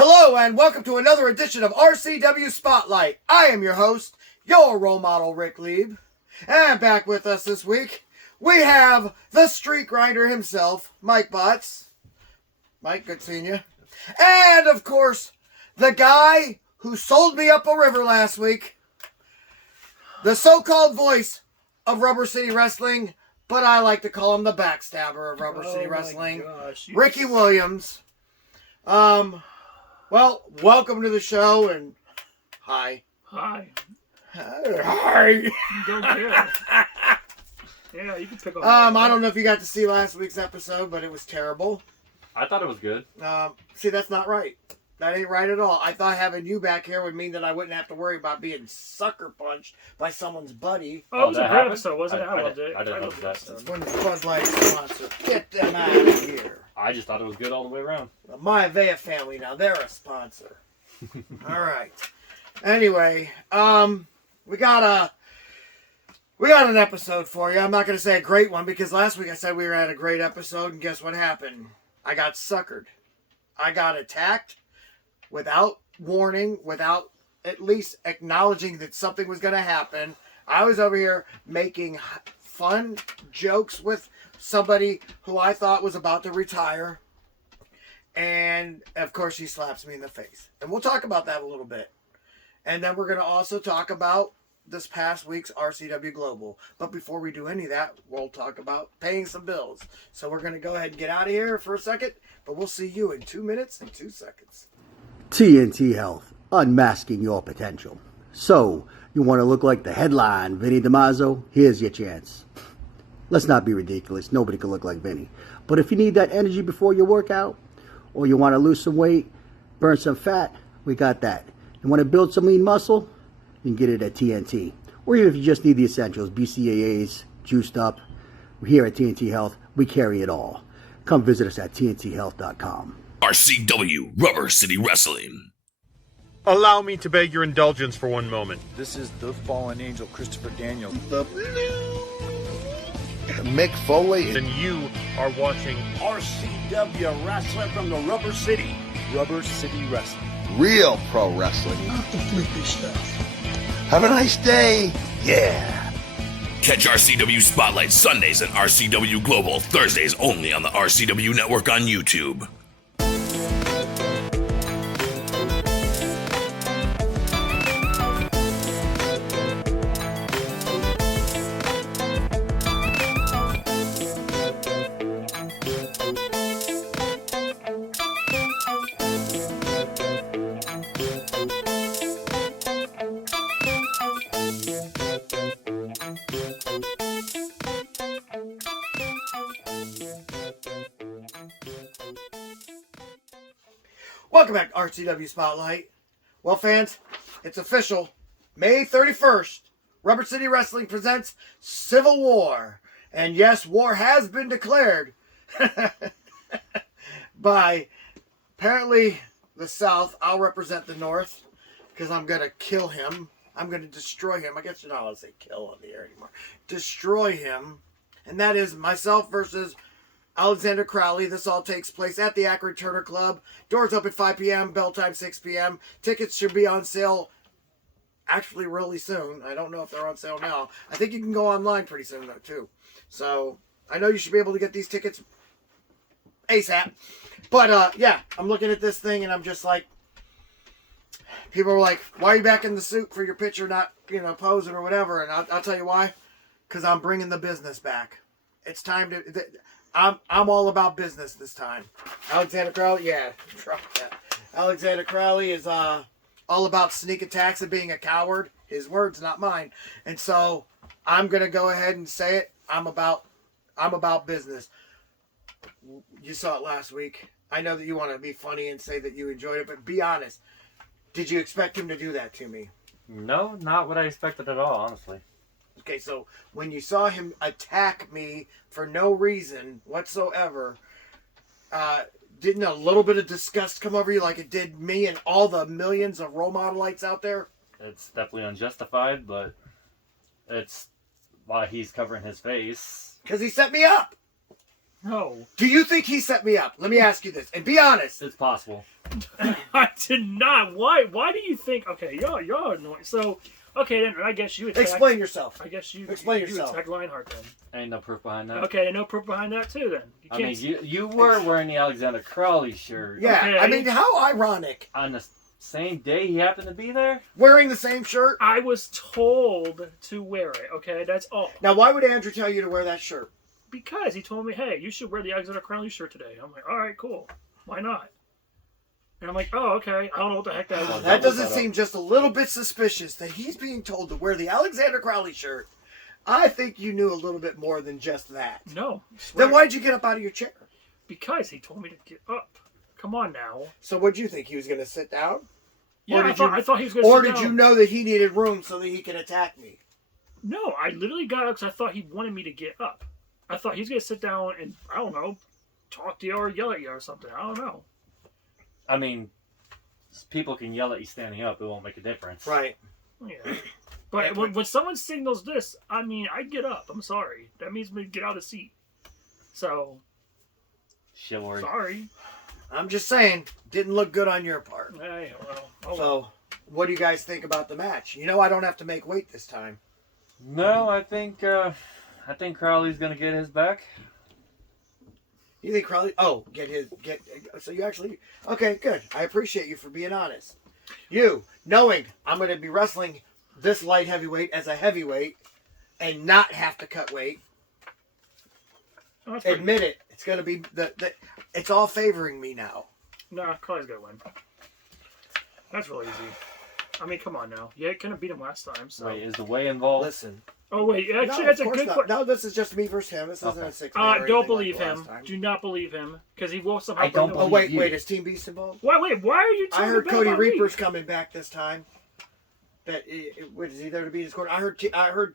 Hello and welcome to another edition of RCW Spotlight. I am your host, your role model Ric Lieb. And back with us this week, we have the street grinder himself, Mike Botz. Mike, good seeing you. And of course, the guy who sold me up a river last week, the so-called voice of Rubber City Wrestling, but I like to call him the backstabber of Rubber City Wrestling, Rici Williams. Well, welcome to the show, and hi. Hi. Hi. Don't care. Yeah, you can pick up. I don't know if you got to see last week's episode, but it was terrible. I thought it was good. See, that's not right. That ain't right at all. I thought having you back here would mean that I wouldn't have to worry about being sucker punched by someone's buddy. Oh, it was a great episode, wasn't it? I loved it. I didn't know that. It's when Bud Light sponsor. Get them out of here. I just thought it was good all the way around. The Maivea family now, they're a sponsor. All right. Anyway, we got an episode for you. I'm not going to say a great one because last week I said we were at a great episode, and guess what happened? I got suckered. I got attacked without warning, without at least acknowledging that something was going to happen. I was over here making fun jokes with somebody who I thought was about to retire. And, of course, she slaps me in the face. And we'll talk about that a little bit. And then we're going to also talk about this past week's RCW Global. But before we do any of that, we'll talk about paying some bills. So we're going to go ahead and get out of here for a second. But we'll see you in 2 minutes and 2 seconds. TNT Health, unmasking your potential. So, you want to look like the headline Vinny DiMaggio? Here's your chance. Let's not be ridiculous. Nobody can look like Vinny. But if you need that energy before your workout, or you want to lose some weight, burn some fat, we got that. You want to build some lean muscle? You can get it at TNT. Or even if you just need the essentials, BCAAs, juiced up. Here at TNT Health, we carry it all. Come visit us at TNTHealth.com. RCW Rubber City Wrestling. Allow me to beg your indulgence for one moment. This is the fallen angel, Christopher Daniels. The Mick Foley. And you are watching RCW Wrestling from the Rubber City. Rubber City Wrestling. Real pro wrestling. Not the flippy stuff. Have a nice day. Yeah. Catch RCW Spotlight Sundays and RCW Global Thursdays only on the RCW Network on YouTube. Welcome back to RCW Spotlight. Well, fans, it's official. May 31st, Rubber City Wrestling presents Civil War. And yes, war has been declared by apparently the South. I'll represent the North because I'm going to kill him. I'm going to destroy him. I guess you're not allowed to say kill on the air anymore. Destroy him. And that is myself versus Alexander Crowley. This all takes place at the Akron Turner Club. Doors open 5 p.m., bell time 6 p.m. Tickets should be on sale actually really soon. I don't know if they're on sale now. I think you can go online pretty soon, though, too. So, I know you should be able to get these tickets ASAP. But, yeah, I'm looking at this thing, and I'm just like, people are like, why are you back in the suit for your picture, not, posing or whatever? And I'll tell you why. Because I'm bringing the business back. It's time to... I'm all about business this time. Alexander Crowley, yeah, drop that. Alexander Crowley is all about sneak attacks and being a coward. His words, not mine. And so I'm going to go ahead and say it. I'm about business. You saw it last week. I know that you want to be funny and say that you enjoyed it, but be honest. Did you expect him to do that to me? No, not what I expected at all, honestly. Okay, so when you saw him attack me for no reason whatsoever, didn't a little bit of disgust come over you like it did me and all the millions of role modelites out there? It's definitely unjustified, but it's why he's covering his face. Because he set me up. No. Do you think he set me up? Let me ask you this, and be honest. It's possible. I did not. Why do you think... Okay, y'all annoying. So, okay, then I guess you attacked... Explain yourself. I guess you... Explain you yourself. attacked Lionheart then. Ain't no proof behind that. Okay, no proof behind that too then. You I can't... mean, you were wearing the Alexander Crowley shirt. Yeah, Okay. I mean, how ironic. On the same day he happened to be there? Wearing the same shirt? I was told to wear it, okay? That's all. Now, why would Andrew tell you to wear that shirt? Because he told me, hey, you should wear the Alexander Crowley shirt today. I'm like, all right, cool. Why not? And I'm like, oh, okay. I don't know what the heck that is. That doesn't seem just a little bit suspicious that he's being told to wear the Alexander Crowley shirt. I think you knew a little bit more than just that. No. I swear. Then why'd you get up out of your chair? Because he told me to get up. Come on now. So what'd you think? He was going to sit down? Yeah, Or I did thought he was going to Or sit did you down. know that he needed room so that he could attack me? No, I literally got up because I thought he wanted me to get up. I thought he's going to sit down and, I don't know, talk to you or yell at you or something. I don't know. I mean, people can yell at you standing up. It won't make a difference. Right. Yeah. But when someone signals this, I mean, I get up. I'm sorry. That means me get out of the seat. So, Chivalry. sorry. I'm just saying, didn't look good on your part. Hey, well, oh, well. So, what do you guys think about the match? You know I don't have to make weight this time. No, I think Crowley's gonna get his back. You think Crowley? Oh, get. So you actually? Okay, good. I appreciate you for being honest. You knowing I'm going to be wrestling this light heavyweight as a heavyweight and not have to cut weight. Oh, that's pretty Admit it. It's going to be it's all favoring me now. good. Nah, Carly's going to win. That's really easy. I mean, come on now. Yeah, couldn't beat him last time. So. Wait, is the way involved? Listen. Oh wait, actually, No, that's of a course good not. question. No, this is just me versus him. This isn't a six. Don't believe him. Do not believe him because he will somehow. I don't Oh believe wait, you. is Team Beast involved? Wait, why are you? I heard bad Cody about me? Reaper's coming back this time. That is he there to be in his corner? I heard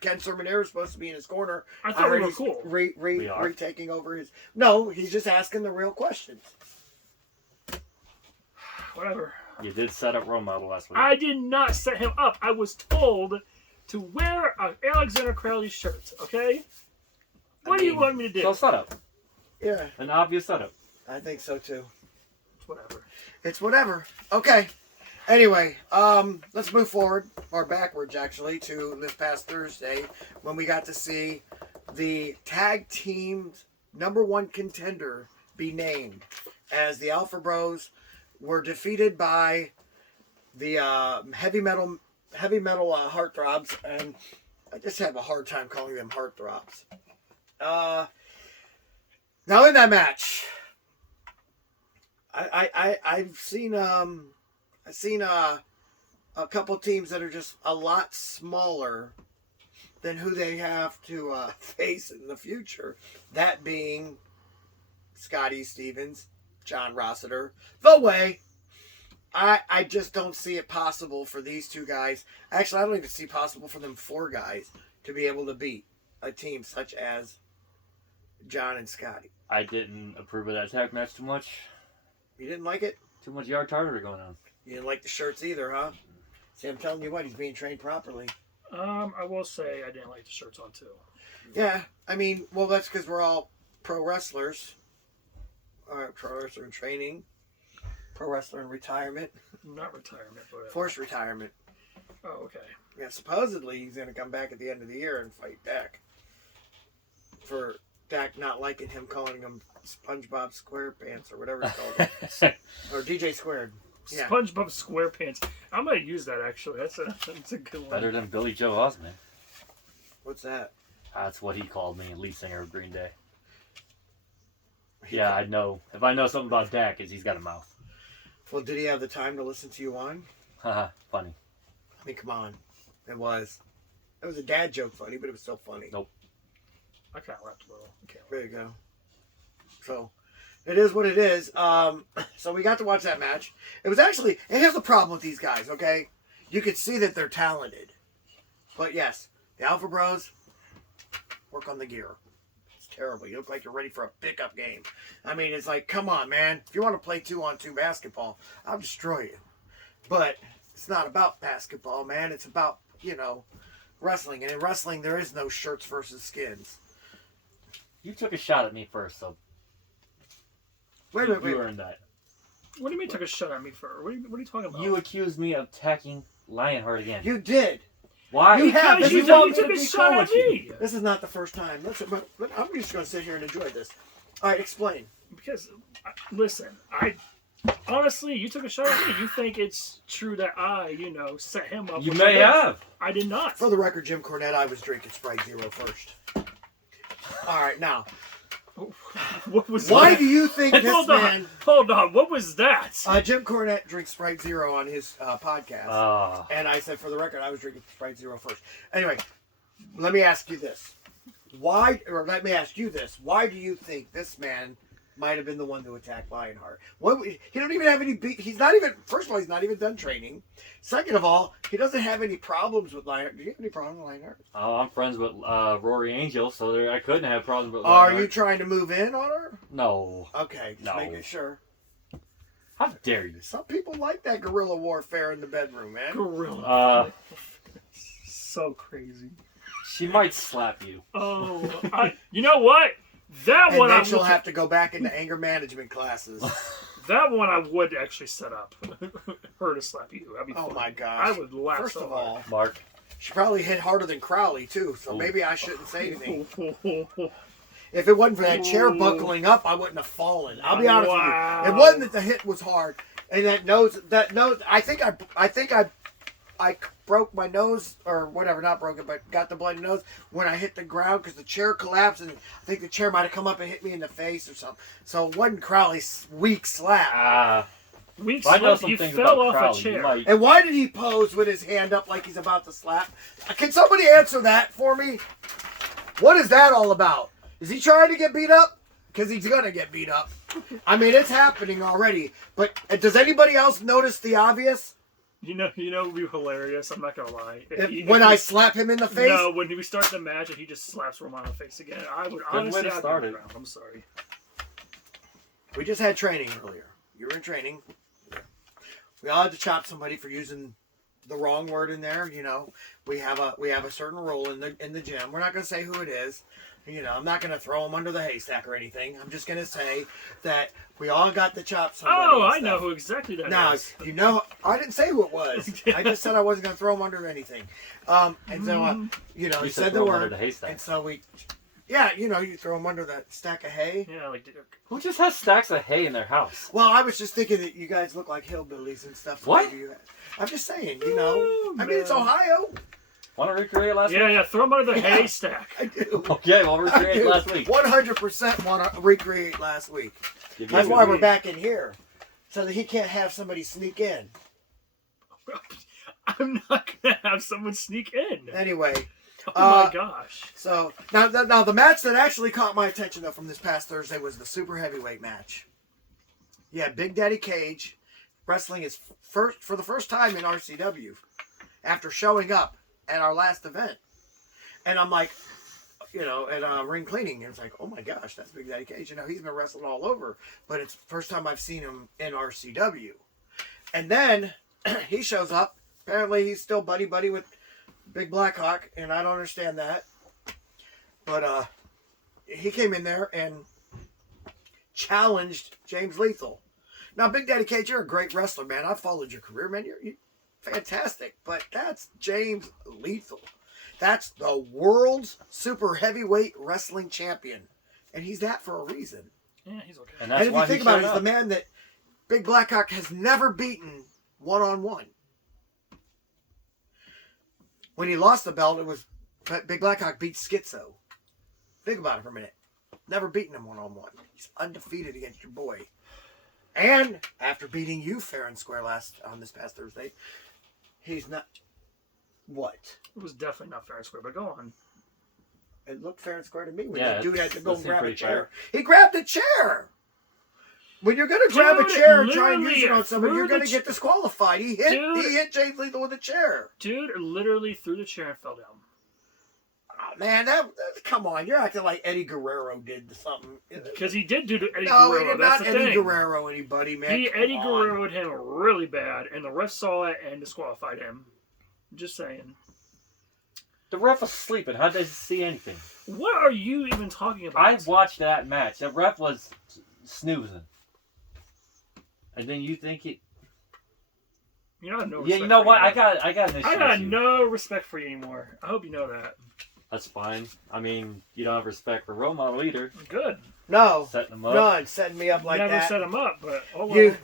Ken Sermonero is supposed to be in his corner. I thought we heard were he's cool. We are. Retaking over his. No, he's just asking the real questions. Whatever. You did set up RoleModel last week. I did not set him up. I was told to wear an Alexander Crowley shirt. Okay. What do you want me to do? So setup. Yeah, An obvious setup. I think so too. Whatever. It's whatever. Okay. Anyway, let's move forward, or backwards actually, to this past Thursday when we got to see the tag team's _1 contender be named as the Alpha Bros were defeated by the heavy metal heartthrobs, and I just have a hard time calling them heartthrobs. Now in that match, I've seen a couple teams that are just a lot smaller than who they have to face in the future. That being Scotty Stevens, John Rossiter, The Way. I just don't see it possible for these two guys. Actually, I don't even see possible for them 4 guys to be able to beat a team such as John and Scotty. I didn't approve of that tag match too much. You didn't like it? Too much yard tartary going on. You didn't like the shirts either, huh? See, I'm telling you what, he's being trained properly. I will say I didn't like the shirts on too. Yeah, I mean, well, that's because we're all pro wrestlers. Pro wrestler in training. Pro wrestler in retirement. Not retirement, but Forced retirement. Oh, okay. Yeah, supposedly he's going to come back at the end of the year and fight Dak. For Dak not liking him, calling him SpongeBob SquarePants or whatever it's called. Or DJ Squared. Yeah. SpongeBob SquarePants. I'm gonna use that actually. That's a good one. Better than Billy Joe Osmond. What's that? That's what he called me, lead singer of Green Day. Yeah, I know. If I know something about Dak, is he's got a mouth. Well, did he have the time to listen to you on? Haha, funny. I mean, come on. It was. It was a dad joke funny, but it was still funny. Nope. I kind of laughed a little. Okay. There you go. So, it is what it is. So we got to watch that match. It was actually, and here's the problem with these guys, okay? You could see that they're talented. But yes, the Alpha Bros, work on the gear. It's terrible. You look like you're ready for a pickup game. I mean, it's like, come on, man. If you want to play 2-on-2 basketball, I'll destroy you. But it's not about basketball, man. It's about, wrestling. And in wrestling, there is no shirts versus skins. You took a shot at me first, so Wait a minute. you earned that. What do you mean took a shot at me for? What are you talking about? You accused me of attacking Lionheart again. You did. Why? You have. Because This is you what took a shot at me. This is not the first time. But I'm just going to sit here and enjoy this. All right, explain. Because, listen, honestly, you took a shot at me. You think it's true that I, set him up. You with may the gun. have. I did not. For the record, Jim Cornette, I was drinking Sprite Zero first. All right, now. What was Why that? do you think this man... Hold on. What was that? Jim Cornette drinks Sprite Zero on his podcast. And I said, for the record, I was drinking Sprite Zero first. Anyway, let me ask you this. Why do you think this man might have been the one to attack Lionheart? He don't even have any he's not even, first of all, he's not even done training. Second of all, he doesn't have any problems with Lionheart. Do you have any problem with Lionheart? Oh, I'm friends with Rory Angel, so I couldn't have problems with Are Lionheart. you trying to move in on her? No. Okay, just making sure. How dare you? Some people like that guerrilla warfare in the bedroom, man. Guerrilla. So crazy. She might slap you. Oh, you know what? That and one then she'll have to go back into anger management classes. That one I would actually set up. Her to slap you. That'd be Oh funny. my gosh. I would laugh. First so of all, Mark. She probably hit harder than Crowley too, so Ooh. maybe I shouldn't say anything. If it wasn't for that chair buckling up, I wouldn't have fallen. I'll be honest with you. It wasn't that the hit was hard, and that nose. I think I broke my nose, or whatever, not broke it, but got the bloody nose when I hit the ground because the chair collapsed, and I think the chair might have come up and hit me in the face or something. So it wasn't Crowley's weak slap. Weak I know slap. some You things fell about off Crowley. a chair. You might- And why did he pose with his hand up like he's about to slap? Can somebody answer that for me? What is that all about? Is he trying to get beat up? Because he's going to get beat up. I mean, it's happening already. But does anybody else notice the obvious? You know, it would be hilarious. I'm not gonna lie. When I slap him in the face? No, when we start the match and he just slaps Roman in the face again, I would honestly. I'd be on the ground. I'm sorry. We just had training earlier. You were in training. We all had to chop somebody for using the wrong word in there. We have a certain rule in the gym. We're not going to say who it is. I'm not going to throw them under the haystack or anything. I'm just going to say that we all got to chop somebody. Oh, I know who exactly that is. Now, I didn't say who it was. I just said I wasn't going to throw them under anything. And so, he said the word. And so you throw them under that stack of hay. Yeah, like. Who just has stacks of hay in their house? Well, I was just thinking that you guys look like hillbillies and stuff. What? I'm just saying, I mean, it's Ohio. Want to recreate last week? Yeah, throw them under the haystack. I do. Okay, we'll recreate last week. 100% want to recreate last week. That's why we're back in here. So that he can't have somebody sneak in. I'm not going to have someone sneak in. Anyway. Oh my gosh. So, now the match that actually caught my attention, though, from this past Thursday was the super heavyweight match. Yeah, Big Daddy Cage wrestling his for the first time in RCW after showing up at our last event. And I'm like, at ring cleaning, and it's like, oh my gosh, that's Big Daddy Cage. He's been wrestling all over, but it's the first time I've seen him in RCW. And then he shows up. Apparently, he's still buddy with Big Blackhawk, and I don't understand that. But he came in there and challenged James Lethal. Now, Big Daddy Cage, you're a great wrestler, man. I've followed your career, man. You're fantastic. But that's James Lethal. That's the world's super heavyweight wrestling champion. And he's that for a reason. Yeah, he's okay. And if you think about it, he's the man that Big Blackhawk has never beaten one-on-one. When he lost the belt, it was Big Blackhawk beat Schizo. Think about it for a minute. Never beaten him one-on-one. He's undefeated against your boy. And after beating you fair and square this past Thursday, He's not. What? It was definitely not fair and square, but go on. It looked fair and square to me when Yeah, that dude had to go seemed grab a pretty chair. fair. He grabbed a chair. When you're gonna grab a chair and try and use literally it on somebody, you're threw gonna the get disqualified. He hit James Lethal with a chair. Dude literally threw the chair and fell down. Oh, man, come on, you're acting like Eddie Guerrero did something. Because he did do to Eddie No, Guerrero. he did That's not the Eddie thing. Guerrero anybody, man. He Come Eddie on. Guerrero'd him really bad, and the ref saw it and disqualified him. Just saying. The ref was sleeping. How did they see anything? What are you even talking about? I watched that match. The ref was snoozing. And then you think it... You know, I have no Yeah, respect you know for what? you. I got an issue I got with you. no respect for you anymore. I hope you know that. That's fine. I mean, you don't have respect for role model either. Good. No, Setting them up. none setting me up like Never that. set him up, but oh well.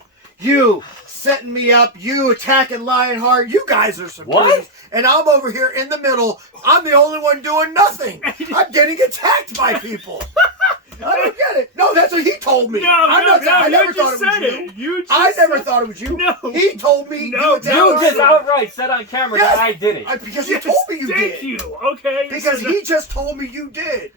You setting me up, you attacking Lionheart, you guys are some What? dudes, and I'm over here in the middle. I'm the only one doing nothing. I'm getting attacked by people. I don't get it. No, that's what he told me. I never thought it was you. I never thought it was you. No. He told me you attacked You just Lionheart. outright said on camera Yes. that I did it. Because he told me you did. Thank you. Okay. Because he just told me you did.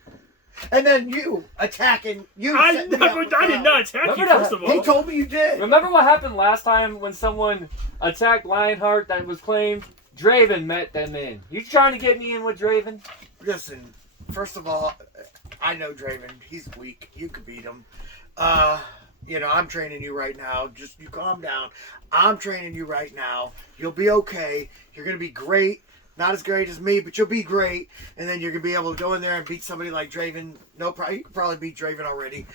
And then you attacking you. I setting me up with did not attack you. Remember First of all, He told me you did. Remember what happened last time when someone attacked Lionheart that was claimed? Draven met them in. You trying to get me in with Draven? Listen, first of all, I know Draven. He's weak. You could beat him. I'm training you right now. Just you calm down. I'm training you right now. You'll be okay. You're gonna be great. Not as great as me, but you'll be great. And then you're gonna be able to go in there and beat somebody like Draven. No problem. You can probably beat Draven already.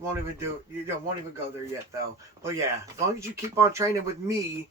Won't even do it. Won't even go there yet though. But yeah, as long as you keep on training with me,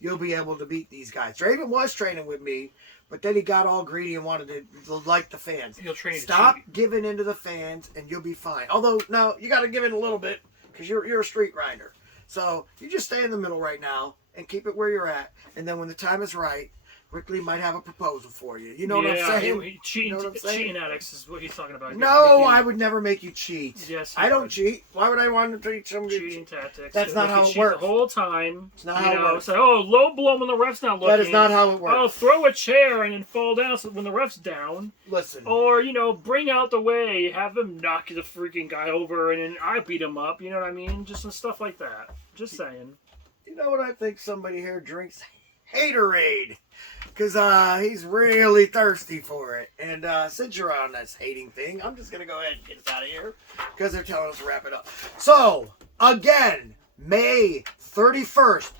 you'll be able to beat these guys. Draven was training with me, but then he got all greedy and wanted to like the fans. He'll train Stop to cheat. giving into the fans, and you'll be fine. Although, no, you got to give in a little bit because you're a street grinder. So you just stay in the middle right now and keep it where you're at. And then when the time is right, Ric Lieb might have a proposal for you. You know what I'm saying? Cheating, You know what I'm saying? cheating addicts is what he's talking about. No, I would never make you cheat. Yes, I don't would. cheat. Why would I want to teach somebody? Cheating tactics. That's not how it cheat works. The whole time. It's not how it works. Say, low blow when the ref's not looking. That is not how it works. Oh, throw a chair and then fall down when the ref's down. Listen. Or, bring out the way, have him knock the freaking guy over, and then I beat him up. You know what I mean? Just some stuff like that. Just saying. You know what I think somebody here drinks? Haterade. Because he's really thirsty for it. And since you're on this hating thing, I'm just going to go ahead and get us out of here. Because they're telling us to wrap it up. So, again, May 31st.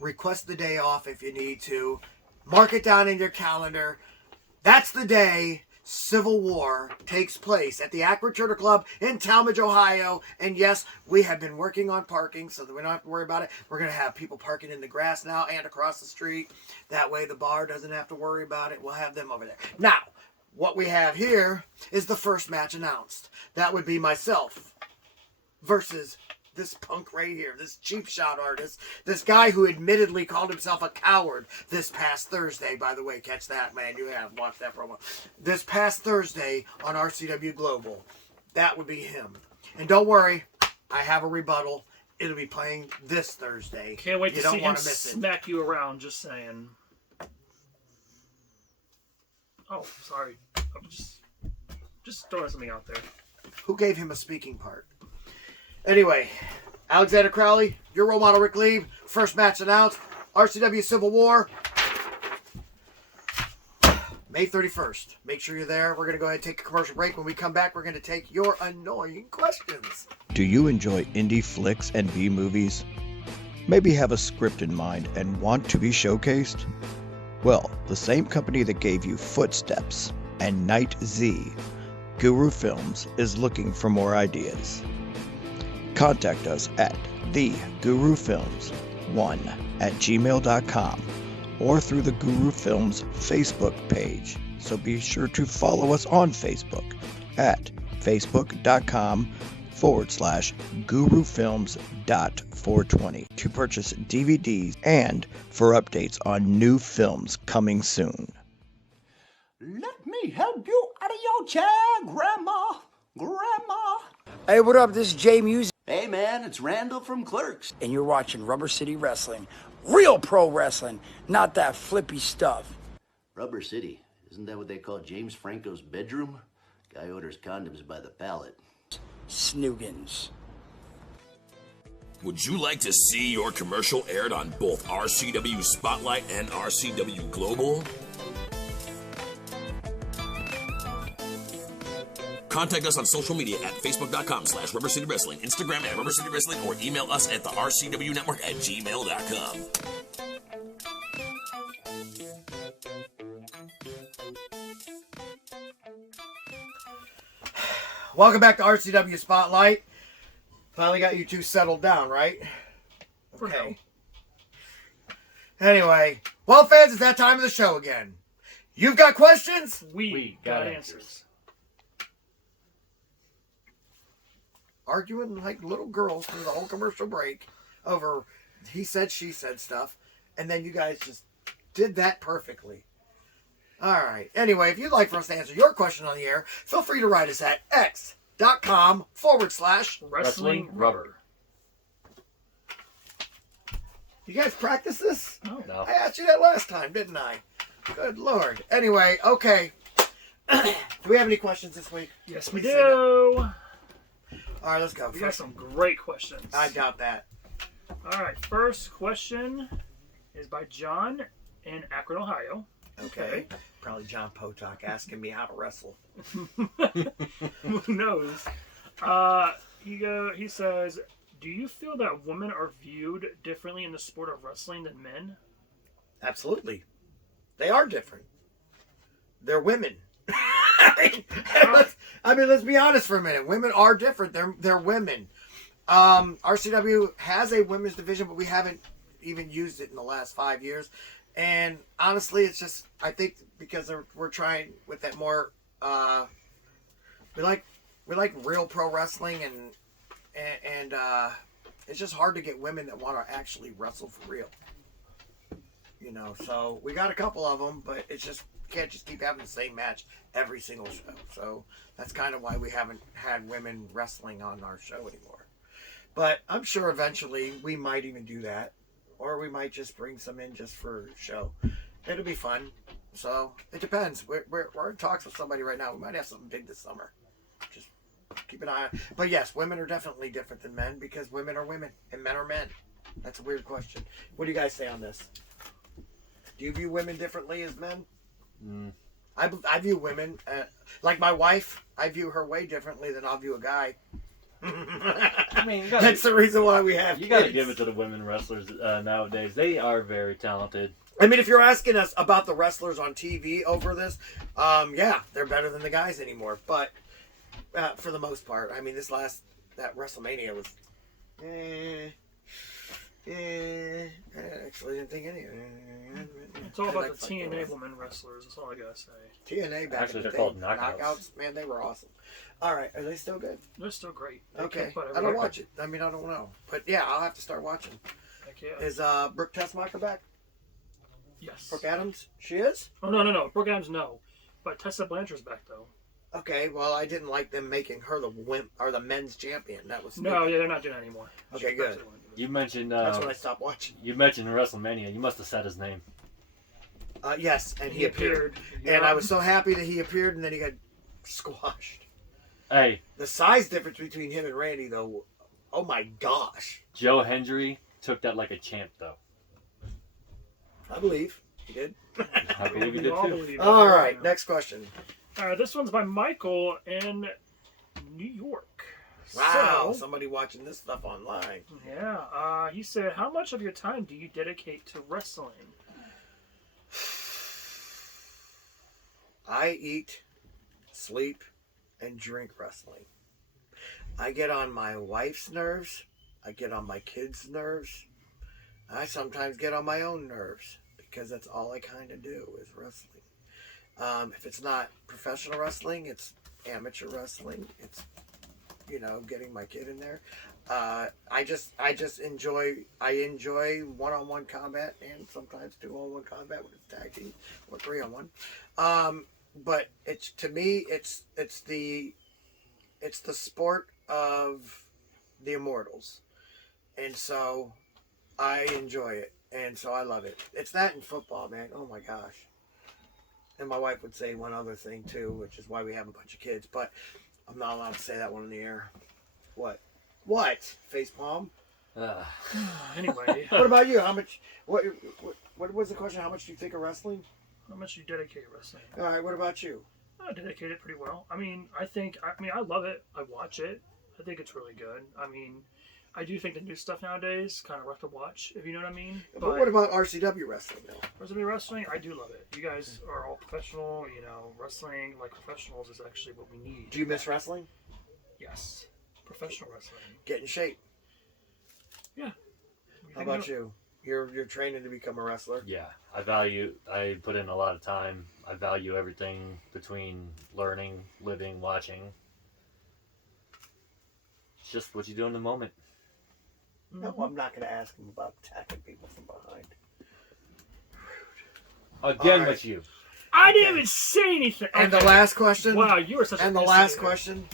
Request the day off if you need to. Mark it down in your calendar. That's the day Civil War takes place at the Akron Turtle Club in Talmadge, Ohio. And yes, we have been working on parking so that we don't have to worry about it. We're going to have people parking in the grass now and across the street. That way the bar doesn't have to worry about it. We'll have them over there. Now, what we have here is the first match announced. That would be myself versus this punk right here, this cheap shot artist, this guy who admittedly called himself a coward this past Thursday. By the way, catch that, man. You have watched that promo. This past Thursday on RCW Global. That would be him. And don't worry, I have a rebuttal. It'll be playing this Thursday. Can't wait You to don't see him want to miss it. smack you around, just saying. Oh, sorry. I'm just throwing something out there. Who gave him a speaking part? Anyway, Alexander Crowley, your role model Ric Lieb. First match announced. RCW Civil War. May 31st. Make sure you're there. We're going to go ahead and take a commercial break. When we come back, we're going to take your annoying questions. Do you enjoy indie flicks and B-movies? Maybe have a script in mind and want to be showcased? Well, the same company that gave you Footsteps and Night Z, Guru Films, is looking for more ideas. Contact us at thegurufilms1@gmail.com or through the Guru Films Facebook page. So be sure to follow us on Facebook at facebook.com/gurufilms.420 to purchase DVDs and for updates on new films coming soon. Let me help you out of your chair, Grandma. Grandma. Hey, what up? This is Jay Music. Hey, man, it's Randall from Clerks. And you're watching Rubber City Wrestling Real pro wrestling, not that flippy stuff. Rubber City. Isn't that what they call James Franco's bedroom? Guy orders condoms by the pallet. Snoogans. Would you like to see your commercial aired on both RCW Spotlight and RCW Global? Contact us on social media at facebook.com/Rubber City Wrestling, Instagram at Rubber City Wrestling, or email us at the RCW Network at gmail.com. Welcome back to RCW Spotlight. Finally got you two settled down, right? Okay. Anyway, well, fans, it's that time of the show again. You've got questions? We got answers. Arguing like little girls through the whole commercial break over he said, she said stuff, and then you guys just did that perfectly. All right. Anyway, if you'd like for us to answer your question on the air, feel free to write us at x.com/Wrestling Rubber. You guys practice this? No. I asked you that last time, didn't I? Good Lord. Anyway, okay. Do we have any questions this week? Yes, we do. All right, let's go. We got some great questions. I doubt that. All right, first question is by John in Akron, Ohio. Okay. Probably John Potok asking me how to wrestle. Who knows? He says, do you feel that women are viewed differently in the sport of wrestling than men? Absolutely. They are different. They're women. Let's be honest for a minute. Women are different. They're women. RCW has a women's division, but we haven't even used it in the last 5 years. And honestly, it's just, I think because we're trying with that more, we like real pro wrestling and it's just hard to get women that want to actually wrestle for real. You know, so we got a couple of them, but it's just, you can't just keep having the same match every single show. So that's kind of why we haven't had women wrestling on our show anymore. But I'm sure eventually we might even do that. Or we might just bring some in just for show. It'll be fun. So it depends. We're in talks with somebody right now. We might have something big this summer. Just keep an eye on it. But yes, women are definitely different than men because women are women and men are men. That's a weird question. What do you guys say on this? Do you view women differently as men? I view women, like my wife, I view her way differently than I'll view a guy. I mean, that's the reason why we have You got to give it to the women wrestlers nowadays. They are very talented. I mean, if you're asking us about the wrestlers on TV over this, yeah, they're better than the guys anymore. But for the most part, I mean, that WrestleMania was, I actually didn't think any of it. It's all about the TNA women wrestlers. That's all I gotta say. TNA back Actually, in the they're day. called knockouts. Man, they were awesome. All right, are they still good? They're still great. Okay, I don't watch it. I mean, I don't know, but yeah, I'll have to start watching. Heck yeah. Is Brooke Tessmacher back? Yes. Brooke Adams? She is? Oh no. Brooke Adams, no. But Tessa Blanchard's back though. Okay, well, I didn't like them making her the men's champion. That was stupid. No, yeah, they're not doing that anymore. Okay, good. You mentioned. That's when I stopped watching. You mentioned WrestleMania. You must have said his name. Yes, and he appeared. And I was so happy that he appeared, and then he got squashed. Hey. The size difference between him and Randy, though, oh my gosh. Joe Hendry took that like a champ, though. I believe he did. I believe he did too. All right, next question. All right, this one's by Michael in New York. Wow, So, somebody watching this stuff online. Yeah, he said, how much of your time do you dedicate to wrestling? I eat, sleep, and drink wrestling. I get on my wife's nerves. I get on my kids' nerves. I sometimes get on my own nerves because that's all I kind of do is wrestling. If it's not professional wrestling, it's amateur wrestling. It's, getting my kid in there. I just enjoy one-on-one combat and sometimes 2-on-1 combat when it's tag team or 3-on-1. But to me it's the sport of the immortals, and so I enjoy it. And so I love it. It's that in football, man. Oh my gosh. And my wife would say one other thing too, which is why we have a bunch of kids. But I'm not allowed to say that one in the air. What? What? Face palm? Anyway. What about you? How much? What was the question? How much do you think of wrestling? How much do you dedicate to wrestling? All right. What about you? I dedicate it pretty well. I mean, I love it. I watch it. I think it's really good. I mean, I do think the new stuff nowadays kind of rough to watch, if you know what I mean. But what about RCW wrestling, though? RCW wrestling, I do love it. You guys are all professional. You know, wrestling like professionals is actually what we need. Do you miss wrestling? Yes, professional wrestling. Get in shape. Yeah. How about you? You're training to become a wrestler. Yeah, I put in a lot of time. I value everything between learning, living, watching. It's just what you do in the moment. No, I'm not going to ask him about attacking people from behind. Again All right. with you. I didn't even say anything. And the last question. Wow, you were such an And the last instigator. question.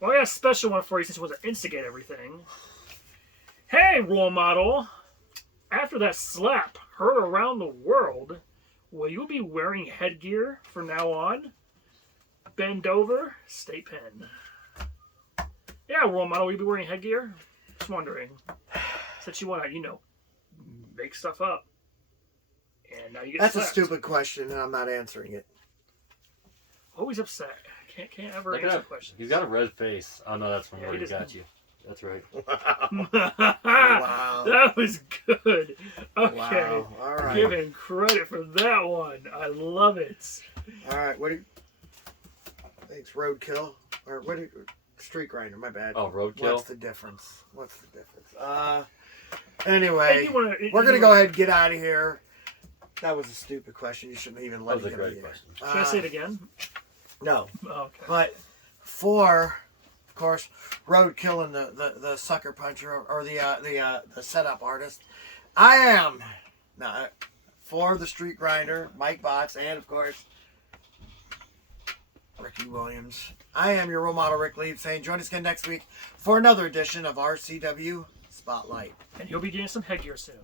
Well, I got a special one for you since you want to instigate everything. Hey, role model. After that slap heard around the world, will you be wearing headgear from now on? Bend over, stay pen. Yeah, role model, will you be wearing headgear? Just wondering. Since you want to, make stuff up. And now you get That's slapped. a stupid question, and I'm not answering it. Always upset. Can't ever Look answer at questions. He's got a red face. Oh no, that's from Yeah, where he he doesn't- got you. That's right. Wow. That was good. Okay. Wow. All right. Giving credit for that one. I love it. All right. What do you... Thanks, Roadkill. Or what do you... Street Grinder, my bad. Oh, Roadkill? What's the difference? Anyway, Hey, you wanna- we're going to go ahead and get out of here. That was a stupid question. You shouldn't even let That was it a get great in here. question. Should I say it again? No. Oh, okay. But for, of course, Roadkill and the sucker puncher or the setup artist, I am for the Street Grinder, Mike Botz, and of course Ricky Williams. I am your role model, Ric Lieb, saying join us again next week for another edition of RCW Spotlight. And you'll be getting some headgear soon.